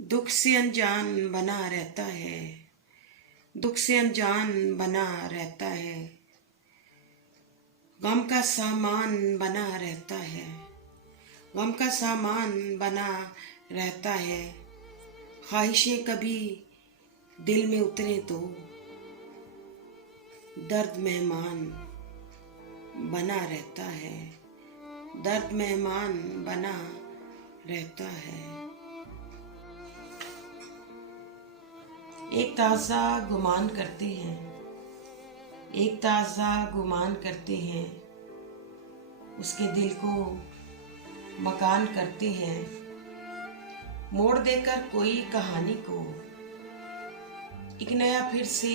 दुख से अनजान बना रहता है, दुख से अनजान बना रहता है, गम का सामान बना रहता है, गम का सामान बना रहता है। ख्वाहिशें कभी दिल में उतरे तो दर्द मेहमान बना रहता है, दर्द मेहमान बना रहता है। एक ताज़ा गुमान करते हैं, एक ताज़ा गुमान करते हैं, उसके दिल को मकान करते हैं। मोड़ देकर कोई कहानी को एक नया फिर से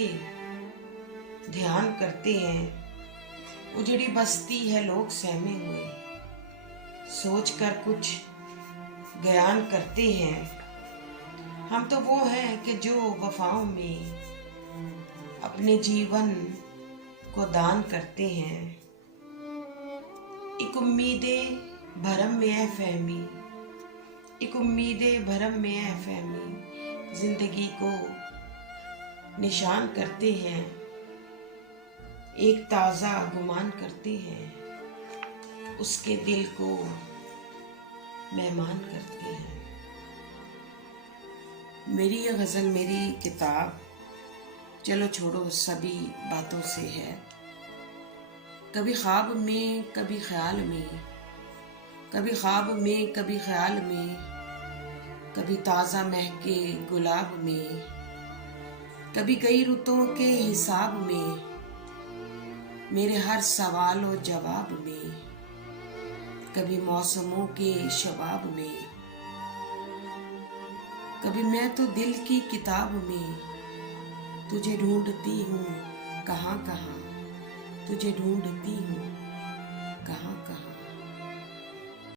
ध्यान करते हैं। उजड़ी बस्ती है लोग सहमे हुए, सोच कर कुछ बयान करते हैं। हम तो वो हैं कि जो वफाओं में अपने जीवन को दान करते हैं। एक उम्मीदे भरम में है फहमी, एक उम्मीदे भरम में है फहमी, जिंदगी को निशान करते हैं। एक ताज़ा गुमान करते हैं, उसके दिल को मेहमान करते हैं। मेरी ये गज़ल मेरी किताब चलो छोड़ो सभी बातों से है। कभी ख्वाब में कभी ख्याल में, कभी ख्वाब में कभी ख्याल में, कभी ताज़ा महके गुलाब में, कभी कई रुतों के हिसाब में, मेरे हर सवाल और जवाब में, कभी मौसमों के शबाब में, कभी मैं तो दिल की किताब में तुझे ढूंढती हूँ कहाँ कहाँ, तुझे ढूंढती